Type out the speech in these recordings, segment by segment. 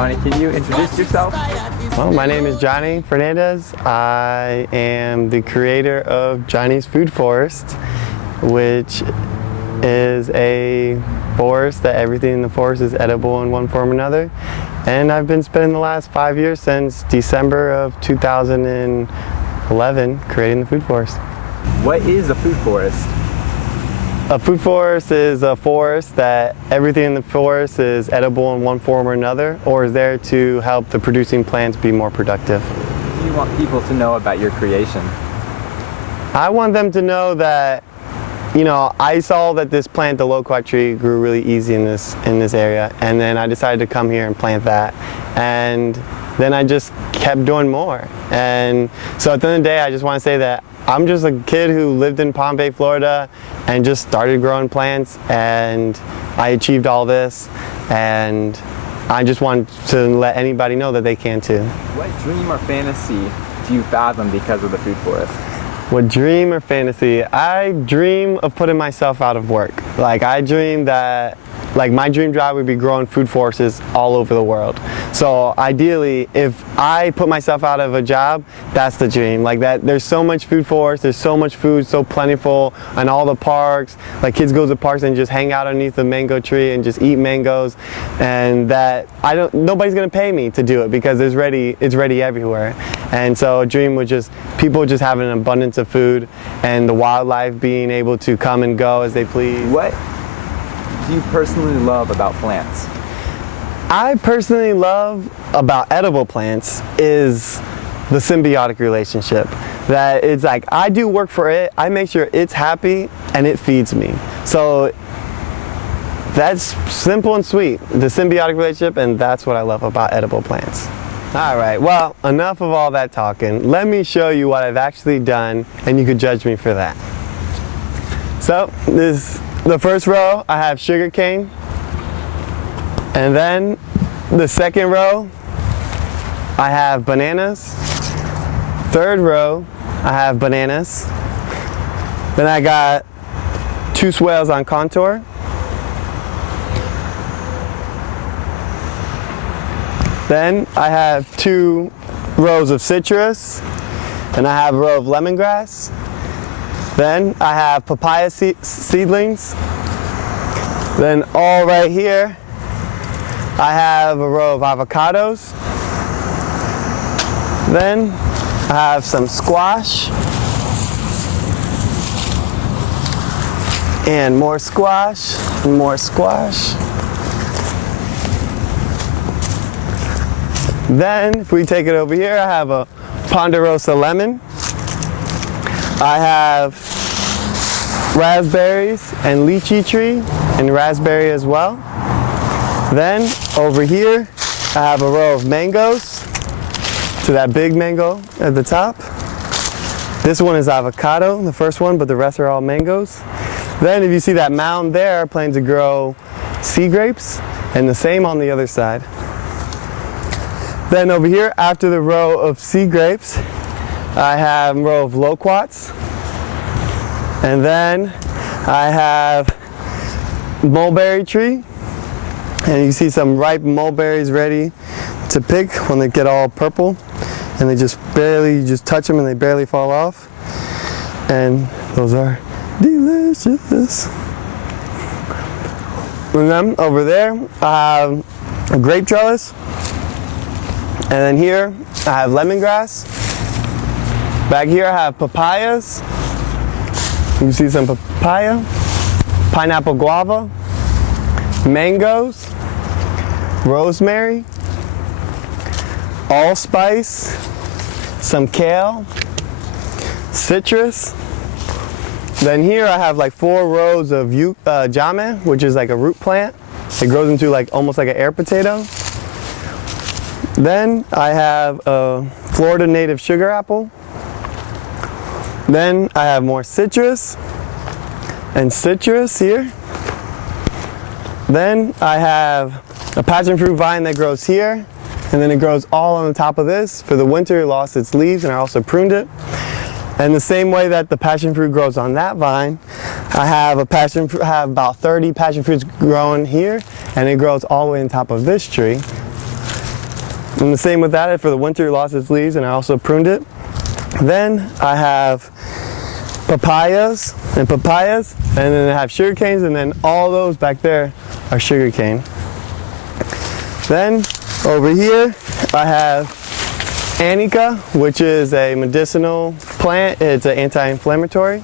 Jonny, can you introduce yourself? Well, my name is Jonny Fernandez. I am the creator of Jonny's Food Forest, which is a forest that everything in the forest is edible in one form or another. And I've been spending the last 5 years, since December of 2011, creating the food forest. What is a food forest? A food forest is a forest that everything in the forest is edible in one form or another, or is there to help the producing plants be more productive. What do you want people to know about your creation? I want them to know that, I saw that this plant, the loquat tree, grew really easy in this area, and then I decided to come here and plant that, and then I just kept doing more. And so at the end of the day, I just want to say that I'm just a kid who lived in Palm Bay, Florida, and just started growing plants, and I achieved all this, and I just want to let anybody know that they can too. What dream or fantasy do you fathom because of the food forest? What dream or fantasy? I dream of putting myself out of work. I dream that, my dream job would be growing food forests all over the world. So ideally, if I put myself out of a job, that's the dream. There's so much food forest, there's so much food, so plentiful, and all the parks. Kids go to parks and just hang out underneath the mango tree and just eat mangoes, and that nobody's gonna pay me to do it because it's ready everywhere. And so a dream would just people just having an abundance of food, and the wildlife being able to come and go as they please. What do you personally love about plants? I personally love about edible plants is the symbiotic relationship. That it's I do work for it, I make sure it's happy, and it feeds me. So that's simple and sweet, the symbiotic relationship, and that's what I love about edible plants. All right, well, enough of all that talking. Let me show you what I've actually done, and you could judge me for that. So the first row, I have sugar cane. And then the second row, I have bananas. Third row, I have bananas. Then I got 2 swales on contour. Then I have 2 rows of citrus, and I have a row of lemongrass. Then I have papaya seedlings. Then all right here, I have a row of avocados. Then I have some squash. And more squash, and more squash. Then, if we take it over here, I have a ponderosa lemon. I have raspberries and lychee tree and raspberry as well. Then, over here, I have a row of mangoes to that big mango at the top. This one is avocado, the first one, but the rest are all mangoes. Then, if you see that mound there, I plan to grow sea grapes, and the same on the other side. Then over here, after the row of sea grapes, I have a row of loquats. And then I have mulberry tree. And you see some ripe mulberries ready to pick when they get all purple. And you just touch them and they barely fall off. And those are delicious. And then over there, I have a grape trellis. And then here, I have lemongrass. Back here, I have papayas. You can see some papaya, pineapple guava, mangoes, rosemary, allspice, some kale, citrus. Then here, I have 4 rows of jame, which is a root plant. It grows into almost like an air potato. Then I have a Florida native sugar apple. Then I have more citrus and citrus here. Then I have a passion fruit vine that grows here, and then it grows all on the top of this. For the winter, it lost its leaves, and I also pruned it. And the same way that the passion fruit grows on that vine, I have about 30 passion fruits growing here, and it grows all the way on top of this tree. And the same with that, for the winter it lost its leaves and I also pruned it. Then I have papayas, and then I have sugar canes, and then all those back there are sugar cane. Then over here I have Anica, which is a medicinal plant. It's an anti-inflammatory.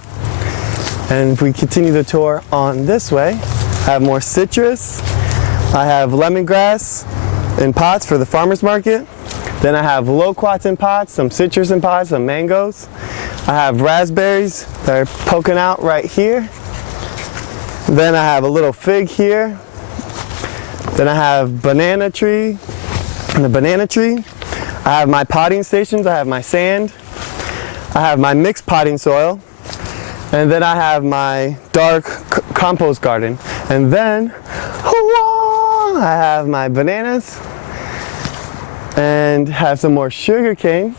And if we continue the tour on this way, I have more citrus. I have lemongrass in pots for the farmer's market. Then I have loquats in pots, some citrus in pots, some mangoes. I have raspberries that are poking out right here. Then I have a little fig here. Then I have banana tree and the banana tree. I have my potting stations. I have my sand. I have my mixed potting soil. And then I have my dark compost garden. And then I have my bananas and have some more sugar cane.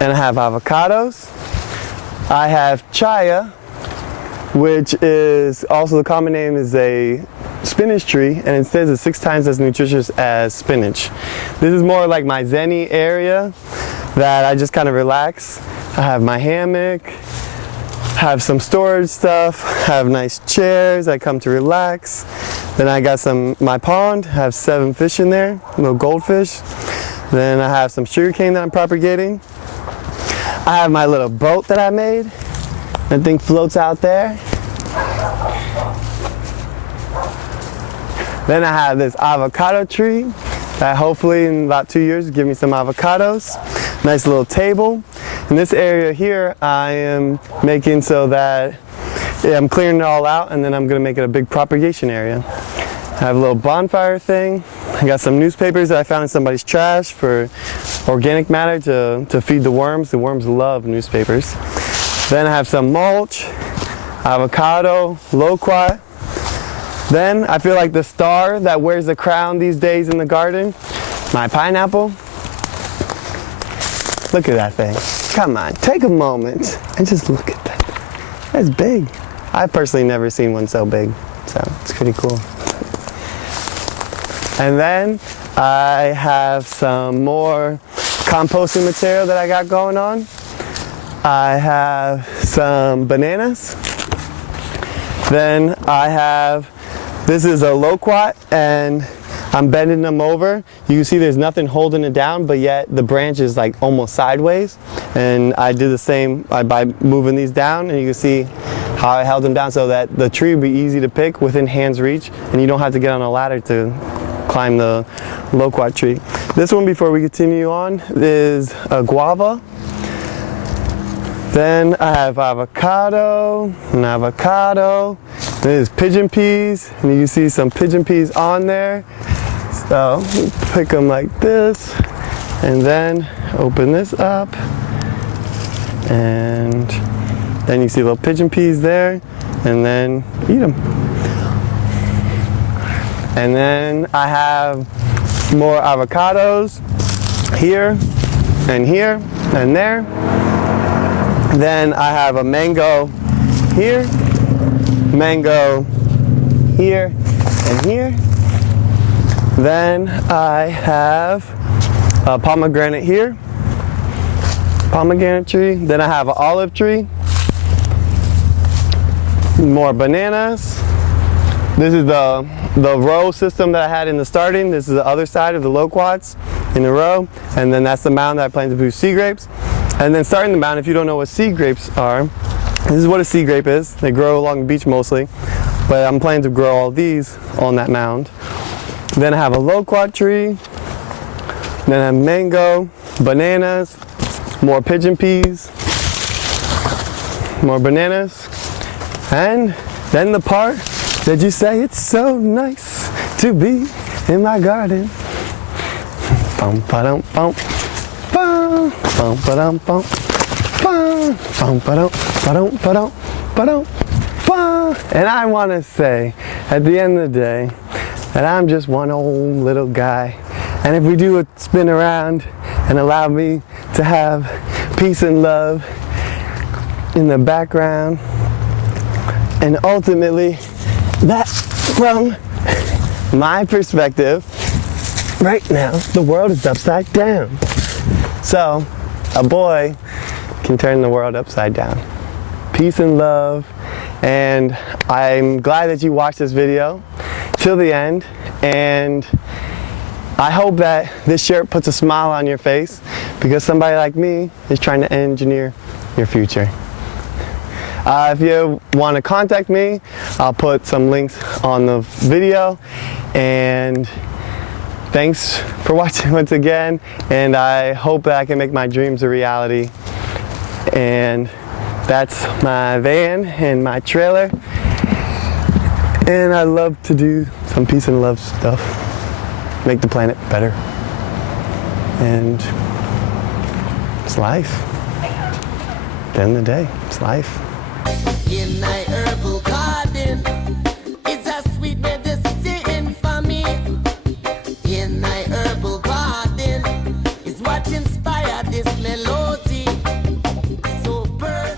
And I have avocados. I have chaya, which is also the common name is a spinach tree, and it says it's 6 times as nutritious as spinach. This is more like my zen-y area that I just kind of relax. I have my hammock, have some storage stuff, have nice chairs, I come to relax. Then I got my pond, have 7 fish in there, little goldfish. Then I have some sugarcane that I'm propagating. I have my little boat that I made. That thing floats out there. Then I have this avocado tree that hopefully in about 2 years will give me some avocados. Nice little table. In this area here, I am making so that I'm clearing it all out, and then I'm gonna make it a big propagation area. I have a little bonfire thing. I got some newspapers that I found in somebody's trash for organic matter to feed the worms. The worms love newspapers. Then I have some mulch, avocado, loquat. Then I feel like the star that wears the crown these days in the garden, my pineapple. Look at that thing. Come on, take a moment and just look at that. That's big. I've personally never seen one so big, so it's pretty cool. And then I have some more composting material that I got going on. I have some bananas. Then I have, this is a loquat, and I'm bending them over. You can see there's nothing holding it down, but yet the branch is like almost sideways. And I did the same by moving these down, and you can see how I held them down so that the tree would be easy to pick within hand's reach, and you don't have to get on a ladder to climb the loquat tree. This one, before we continue on, is a guava. Then I have avocado, an avocado. There's pigeon peas, and you can see some pigeon peas on there. So pick them like this, and then open this up, and then you see little pigeon peas there, and then eat them. And then I have more avocados here and here and there. Then I have a mango here, mango here and here. Then I have a pomegranate here, pomegranate tree. Then I have an olive tree, more bananas. This is the row system that I had in the starting. This is the other side of the loquats in a row. And then that's the mound that I plan to do sea grapes. And then starting the mound, if you don't know what sea grapes are, this is what a sea grape is. They grow along the beach mostly, but I'm planning to grow all these on that mound. Then I have a loquat tree. Then I have mango, bananas, more pigeon peas, more bananas. And then the part that you say, it's so nice to be in my garden. Bum ba-dum bum. Bum ba-dum bum. Bum ba-dum ba-dum ba-dum ba-dum. And I want to say, at the end of the day, that I'm just one old little guy. And if we do a spin around and allow me to have peace and love in the background, and ultimately, that from my perspective, right now, the world is upside down. So, a boy can turn the world upside down. Peace and love, and I'm glad that you watched this video till the end, and I hope that this shirt puts a smile on your face because somebody like me is trying to engineer your future. If you want to contact me, I'll put some links on the video, and thanks for watching once again, and I hope that I can make my dreams a reality. And that's my van and my trailer, and I love to do some peace and love stuff, make the planet better, and it's life. At the end of the day, it's life. In my herbal